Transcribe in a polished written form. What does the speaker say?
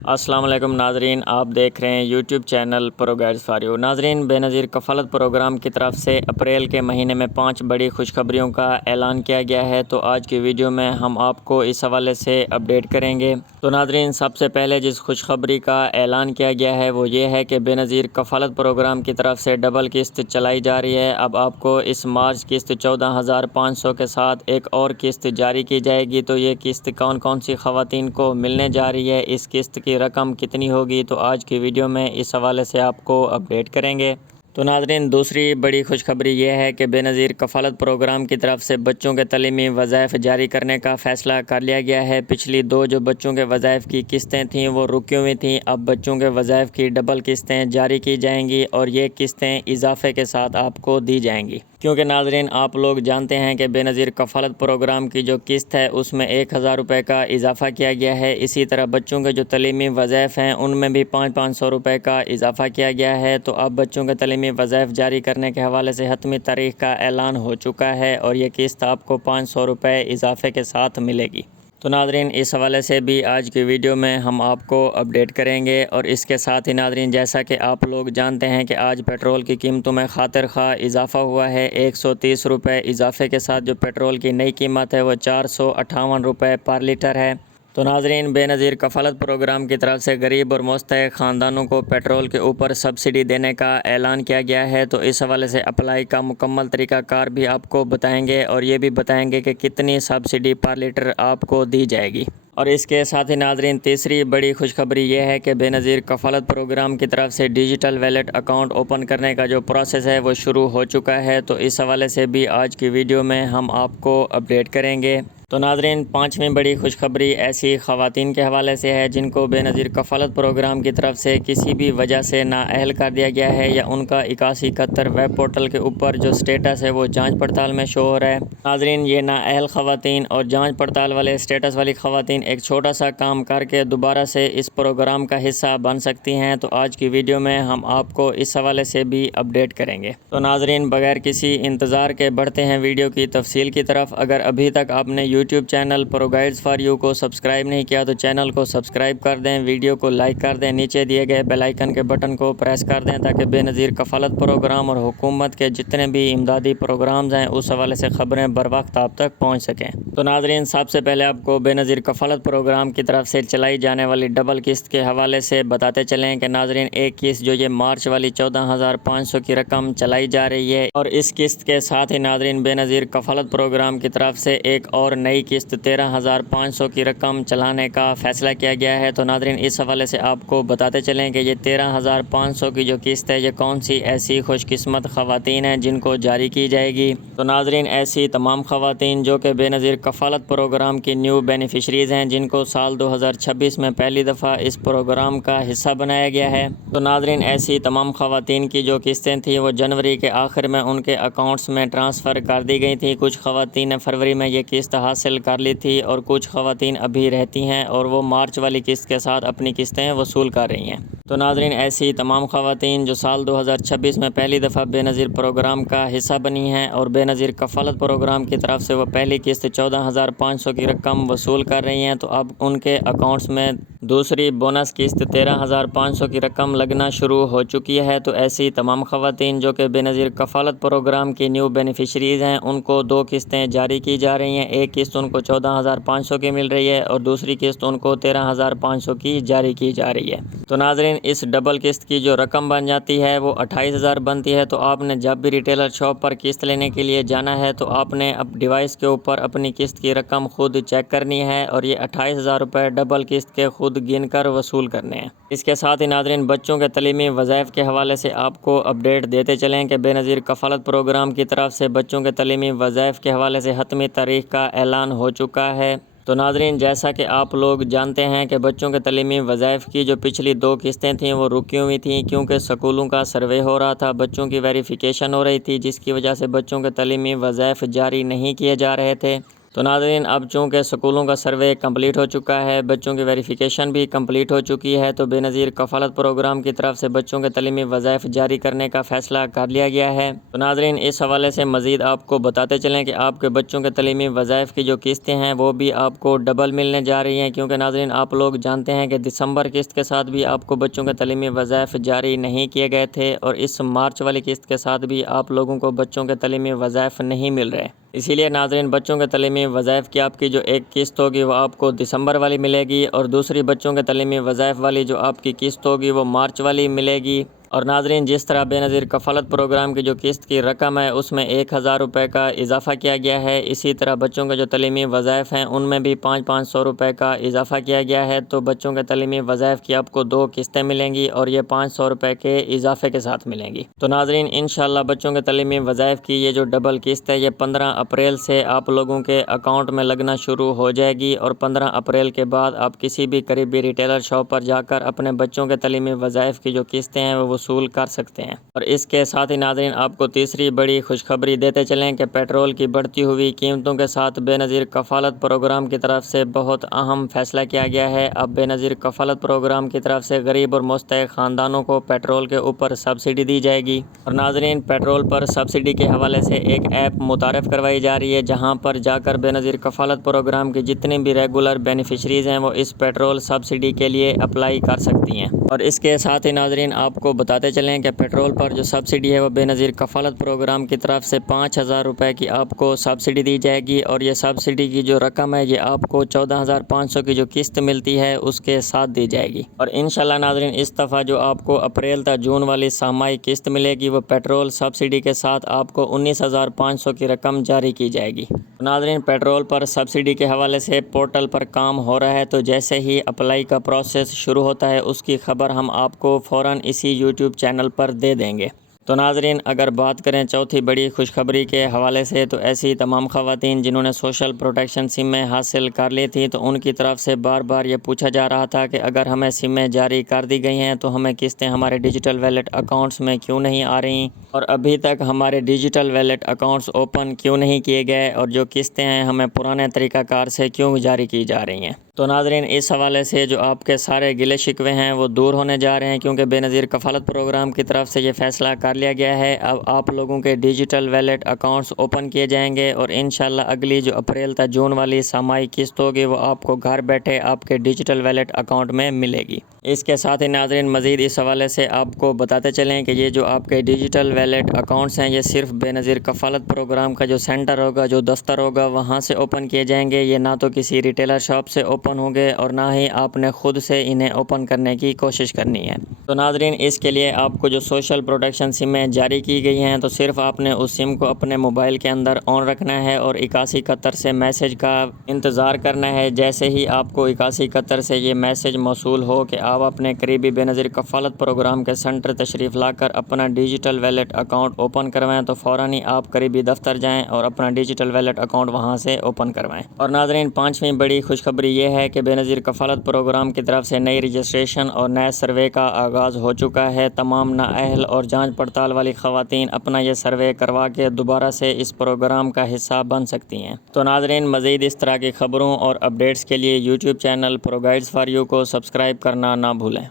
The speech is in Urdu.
السلام علیکم ناظرین، آپ دیکھ رہے ہیں YouTube channel pro guides for you. ناظرین، بے نظیر کفالت پروگرام کی طرف سے اپریل کے مہینے میں 5 بڑی خوشخبریوں کا اعلان کیا گیا ہے، تو آج کی ویڈیو میں ہم آپ کو اس حوالے سے اپڈیٹ کریں گے۔ تو ناظرین، سب سے پہلے جس خوشخبری کا اعلان کیا گیا ہے وہ یہ ہے کہ بے نظیر کفالت پروگرام کی طرف سے ڈبل قسط چلائی جا رہی ہے۔ اب آپ کو اس مارچ قسط 14,500 کے ساتھ ایک اور قسط جاری کی جائے گی۔ تو یہ قسط کون کون سی خواتین کو ملنے جا رہی ہے، اس قسط کی رقم کتنی ہوگی، تو آج کی ویڈیو میں اس حوالے سے آپ کو اپڈیٹ کریں گے۔ تو ناظرین، دوسری بڑی خوشخبری یہ ہے کہ بے نظیر کفالت پروگرام کی طرف سے بچوں کے تعلیمی وظائف جاری کرنے کا فیصلہ کر لیا گیا ہے۔ پچھلی 2 جو بچوں کے وظائف کی قسطیں تھیں وہ رکی ہوئی تھیں، اب بچوں کے وظائف کی ڈبل قسطیں جاری کی جائیں گی اور یہ قسطیں اضافے کے ساتھ آپ کو دی جائیں گی، کیونکہ ناظرین آپ لوگ جانتے ہیں کہ بے نظیر کفالت پروگرام کی جو قسط ہے اس میں 1,000 روپے کا اضافہ کیا گیا ہے۔ اسی طرح بچوں کے جو تعلیمی وظائف ہیں ان میں بھی 500 روپے کا اضافہ کیا گیا ہے۔ تو اب بچوں کے تعلیمی وظائف جاری کرنے کے حوالے سے حتمی تاریخ کا اعلان ہو چکا ہے اور یہ قسط آپ کو 500 روپے اضافے کے ساتھ ملے گی۔ تو ناظرین، اس حوالے سے بھی آج کی ویڈیو میں ہم آپ کو اپڈیٹ کریں گے، اور اس کے ساتھ ہی ناظرین جیسا کہ آپ لوگ جانتے ہیں کہ آج پیٹرول کی قیمتوں میں خاطر خواہ اضافہ ہوا ہے۔ 130 روپے اضافے کے ساتھ جو پیٹرول کی نئی قیمت ہے وہ 458 روپے پر لیٹر ہے۔ تو ناظرین، بے نظیر کفالت پروگرام کی طرف سے غریب اور مستحق خاندانوں کو پیٹرول کے اوپر سبسڈی دینے کا اعلان کیا گیا ہے۔ تو اس حوالے سے اپلائی کا مکمل طریقہ کار بھی آپ کو بتائیں گے اور یہ بھی بتائیں گے کہ کتنی سبسڈی پر لیٹر آپ کو دی جائے گی۔ اور اس کے ساتھ ہی ناظرین تیسری بڑی خوشخبری یہ ہے کہ بے نظیر کفالت پروگرام کی طرف سے ڈیجیٹل ویلیٹ اکاؤنٹ اوپن کرنے کا جو پروسیس ہے وہ شروع ہو چکا ہے۔ تو اس حوالے سے بھی آج کی ویڈیو میں ہم آپ کو اپڈیٹ کریں گے۔ تو ناظرین، 5ویں بڑی خوشخبری ایسی خواتین کے حوالے سے ہے جن کو بے نظیر کفالت پروگرام کی طرف سے کسی بھی وجہ سے نااہل کر دیا گیا ہے یا ان کا 8171 ویب پورٹل کے اوپر جو سٹیٹس ہے وہ جانچ پڑتال میں شو ہو رہا ہے۔ ناظرین، یہ نااہل خواتین اور جانچ پڑتال والے سٹیٹس والی خواتین ایک چھوٹا سا کام کر کے دوبارہ سے اس پروگرام کا حصہ بن سکتی ہیں۔ تو آج کی ویڈیو میں ہم آپ کو اس حوالے سے بھی اپڈیٹ کریں گے۔ تو ناظرین، بغیر کسی انتظار کے بڑھتے ہیں ویڈیو کی تفصیل کی طرف۔ اگر ابھی تک آپ نے YouTube channel pro guides for you کو سبسکرائب نہیں کیا تو چینل کو سبسکرائب کر دیں، ویڈیو کو لائک کر دیں، نیچے دیے گئے بیل آئیکن کے بٹن کو پریس کر دیں تاکہ بے نظیر کفالت پروگرام اور حکومت کے جتنے بھی امدادی پروگرامز ہیں اس حوالے سے خبریں بر وقت آپ تک پہنچ سکیں۔ تو ناظرین، سب سے پہلے آپ کو بے نظیر کفالت پروگرام کی طرف سے چلائی جانے والی ڈبل قسط کے حوالے سے بتاتے چلیں کہ ناظرین ایک قسط جو یہ مارچ والی 14,500 کی رقم چلائی جا رہی ہے، اور اس قسط کے ساتھ ہی ناظرین بے نظیر کفالت پروگرام کی طرف سے ایک اور نئی قسط 13,500 کی رقم چلانے کا فیصلہ کیا گیا ہے۔ تو ناظرین، اس حوالے سے آپ کو بتاتے چلیں کہ یہ 13,500 کی جو قسط ہے یہ کون سی ایسی خوش قسمت خواتین ہیں جن کو جاری کی جائے گی۔ تو ناظرین، ایسی تمام خواتین جو کہ بے نظیر کفالت پروگرام کی نیو بینیفیشریز ہیں جن کو سال 2026 میں پہلی دفعہ اس پروگرام کا حصہ بنایا گیا ہے۔ تو ناظرین، ایسی تمام خواتین کی جو قسطیں تھیں وہ جنوری کے آخر میں ان کے اکاؤنٹس میں ٹرانسفر کر دی گئی تھیں۔ کچھ خواتین نے فروری میں یہ قسط حاصل کر لی تھی اور کچھ خواتین ابھی رہتی ہیں اور وہ مارچ والی قسط کے ساتھ اپنی قسطیں وصول کر رہی ہیں۔ تو ناظرین، ایسی تمام خواتین جو سال 2026 میں پہلی دفعہ بے نظیر پروگرام کا حصہ بنی ہیں اور بے نظیر کفالت پروگرام کی طرف سے وہ پہلی قسط 14,500 کی رقم وصول کر رہی ہیں، تو اب ان کے اکاؤنٹس میں دوسری بونس قسط 13,500 کی رقم لگنا شروع ہو چکی ہے۔ تو ایسی تمام خواتین جو کہ بے نظیر کفالت پروگرام کی نیو بینیفیشریز ہیں ان کو 2 قسطیں جاری کی جا رہی ہیں۔ ایک قسط ان کو 14,500 کی مل رہی ہے اور دوسری قسط ان کو 13,500 کی جاری کی جا رہی ہے۔ تو ناظرین، اس ڈبل قسط کی جو رقم بن جاتی ہے وہ 28,000 بنتی ہے۔ تو آپ نے جب بھی ریٹیلر شاپ پر قسط لینے کے لیے جانا ہے تو آپ نے اب ڈیوائس کے اوپر اپنی قسط کی رقم خود چیک کرنی ہے اور یہ 28,000 روپے ڈبل قسط کے خود گن کر وصول کرنے ہیں۔ اس کے ساتھ ہی ناظرین بچوں کے تعلیمی وظائف کے حوالے سے آپ کو اپڈیٹ دیتے چلیں کہ بے نظیر کفالت پروگرام کی طرف سے بچوں کے تعلیمی وظائف کے حوالے سے حتمی تاریخ کا اعلان ہو چکا ہے۔ تو ناظرین، جیسا کہ آپ لوگ جانتے ہیں کہ بچوں کے تعلیمی وظائف کی جو پچھلی 2 قسطیں تھیں وہ رکی ہوئی تھیں کیونکہ سکولوں کا سروے ہو رہا تھا، بچوں کی ویریفیکیشن ہو رہی تھی، جس کی وجہ سے بچوں کے تعلیمی وظائف جاری نہیں کیے جا رہے تھے۔ تو ناظرین اب چونکہ سکولوں کا سروے کمپلیٹ ہو چکا ہے، بچوں کی ویریفیکیشن بھی کمپلیٹ ہو چکی ہے، تو بے نظیر کفالت پروگرام کی طرف سے بچوں کے تعلیمی وظائف جاری کرنے کا فیصلہ کر لیا گیا ہے۔ تو ناظرین اس حوالے سے مزید آپ کو بتاتے چلیں کہ آپ کے بچوں کے تعلیمی وظائف کی جو قسطیں ہیں وہ بھی آپ کو ڈبل ملنے جا رہی ہیں، کیونکہ ناظرین آپ لوگ جانتے ہیں کہ دسمبر قسط کے ساتھ بھی آپ کو بچوں کے تعلیمی وظائف جاری نہیں کیے گئے تھے، اور اس مارچ والی قسط کے ساتھ بھی آپ لوگوں کو بچوں کے تعلیمی وظائف نہیں مل رہے۔ اسی لیے ناظرین بچوں کے تعلیمی وظائف کی آپ کی جو ایک قسط ہوگی وہ آپ کو دسمبر والی ملے گی، اور دوسری بچوں کے تعلیمی وظائف والی جو آپ کی قسط ہوگی وہ مارچ والی ملے گی۔ اور ناظرین جس طرح بے نظیر کفالت پروگرام کی جو قسط کی رقم ہے اس میں 1000 روپے کا اضافہ کیا گیا ہے، اسی طرح بچوں کے جو تعلیمی وظائف ہیں ان میں بھی 500 روپے کا اضافہ کیا گیا ہے۔ تو بچوں کے تعلیمی وظائف کی آپ کو 2 قسطیں ملیں گی اور یہ 500 روپے کے اضافے کے ساتھ ملیں گی۔ تو ناظرین انشاءاللہ بچوں کے تعلیمی وظائف کی یہ جو ڈبل قسط ہے یہ 15 اپریل سے آپ لوگوں کے اکاؤنٹ میں لگنا شروع ہو جائے گی، اور 15 اپریل کے بعد آپ کسی بھی قریبی ریٹیلر شاپ پر جا کر اپنے بچوں کے تعلیمی وظائف کی جو قسطیں ہیں وہ وصول کر سکتے ہیں۔ اور اس کے ساتھ ہی ناظرین آپ کو تیسری بڑی خوشخبری دیتے چلیں کہ پیٹرول کی بڑھتی ہوئی قیمتوں کے ساتھ بے نظیر کفالت پروگرام کی طرف سے بہت اہم فیصلہ کیا گیا ہے۔ اب بے نظیر کفالت پروگرام کی طرف سے غریب اور مستحق خاندانوں کو پیٹرول کے اوپر سبسڈی دی جائے گی۔ اور ناظرین پیٹرول پر سبسڈی کے حوالے سے ایک ایپ متعارف کروائی جا رہی ہے، جہاں پر جا کر بے نظیر کفالت پروگرام کی جتنی بھی ریگولر بینیفیشریز ہیں وہ اس پیٹرول سبسڈی کے لیے اپلائی کر سکتی ہیں۔ اور اس کے ساتھ ہی ناظرین آپ کو بتاتے چلیں کہ پیٹرول پر جو سبسڈی ہے وہ بے نظیر کفالت پروگرام کی طرف سے 5000 روپے کی آپ کو سبسڈی دی جائے گی، اور یہ سبسڈی کی جو رقم ہے یہ آپ کو 14500 کی جو قسط ملتی ہے اس کے ساتھ دی جائے گی۔ اور انشاءاللہ ناظرین اس دفعہ جو آپ کو اپریل تا جون والی سامائی قسط ملے گی وہ پیٹرول سبسڈی کے ساتھ آپ کو 19500 کی رقم جاری کی جائے گی۔ ناظرین پیٹرول پر سبسڈی کے حوالے سے پورٹل پر کام ہو رہا ہے، تو جیسے ہی اپلائی کا پروسیس شروع ہوتا ہے اس کی خبر ہم آپ کو فوراً اسی یوٹیوب چینل پر دے دیں گے۔ تو ناظرین اگر بات کریں چوتھی بڑی خوشخبری کے حوالے سے، تو ایسی تمام خواتین جنہوں نے سوشل پروٹیکشن سمیں حاصل کر لی تھی تو ان کی طرف سے بار بار یہ پوچھا جا رہا تھا کہ اگر ہمیں سمیں جاری کر دی گئی ہیں تو ہمیں قسطیں ہمارے ڈیجیٹل ویلیٹ اکاؤنٹس میں کیوں نہیں آ رہی، اور ابھی تک ہمارے ڈیجیٹل ویلیٹ اکاؤنٹس اوپن کیوں نہیں کیے گئے، اور جو قسطیں ہیں ہمیں پرانے طریقہ کار سے کیوں جاری کی جا رہی ہیں۔ تو ناظرین اس حوالے سے جو آپ کے سارے گلے شکوے ہیں وہ دور ہونے جا رہے ہیں، کیونکہ بے نظیر کفالت پروگرام کی طرف سے یہ فیصلہ کر لیا گیا ہے۔ اب آپ لوگوں کے ڈیجیٹل ویلیٹ اکاؤنٹس اوپن کیے جائیں گے، اور انشاءاللہ اگلی جو اپریل تا جون والی سامائی قسط ہوگی وہ آپ کو گھر بیٹھے آپ کے ڈیجیٹل ویلیٹ اکاؤنٹ میں ملے گی۔ اس کے ساتھ ہی ناظرین مزید اس حوالے سے آپ کو بتاتے چلیں کہ یہ جو آپ کے ڈیجیٹل ویلیٹ اکاؤنٹس ہیں یہ صرف بے نظیر کفالت پروگرام کا جو سینٹر ہوگا، جو دفتر ہوگا، وہاں سے اوپن کیے جائیں گے۔ یہ نہ تو کسی ریٹیلر شاپ سے اوپن ہوں گے اور نہ ہی آپ نے خود سے انہیں اوپن کرنے کی کوشش کرنی ہے۔ تو ناظرین اس کے لیے آپ کو جو سوشل پروٹیکشن سمیں جاری کی گئی ہیں تو صرف آپ نے اس سم کو اپنے موبائل کے اندر آن رکھنا ہے اور 8171 سے میسج کا انتظار کرنا ہے۔ جیسے ہی آپ کو 8171 سے یہ میسج موصول ہو کہ آپ اپنے قریبی بے نظیر کفالت پروگرام کے سینٹر تشریف لا کر اپنا ڈیجیٹل ویلیٹ اکاؤنٹ اوپن کروائیں، تو فوراً ہی آپ قریبی دفتر جائیں اور اپنا ڈیجیٹل ویلیٹ اکاؤنٹ وہاں سے اوپن کروائیں۔ اور ناظرین پانچویں بڑی خوشخبری یہ ہے کہ بے نظیر کفالت پروگرام کی طرف سے نئی رجسٹریشن اور نئے سروے کا آغاز ہو چکا ہے۔ تمام نااہل اور جانچ پڑتال والی خواتین اپنا یہ سروے کروا کے دوبارہ سے اس پروگرام کا حصہ بن سکتی ہیں۔ تو ناظرین مزید اس طرح کی خبروں اور اپڈیٹس کے لیے YouTube channel pro guides for you کو سبسکرائب کرنا نہ بھولیں۔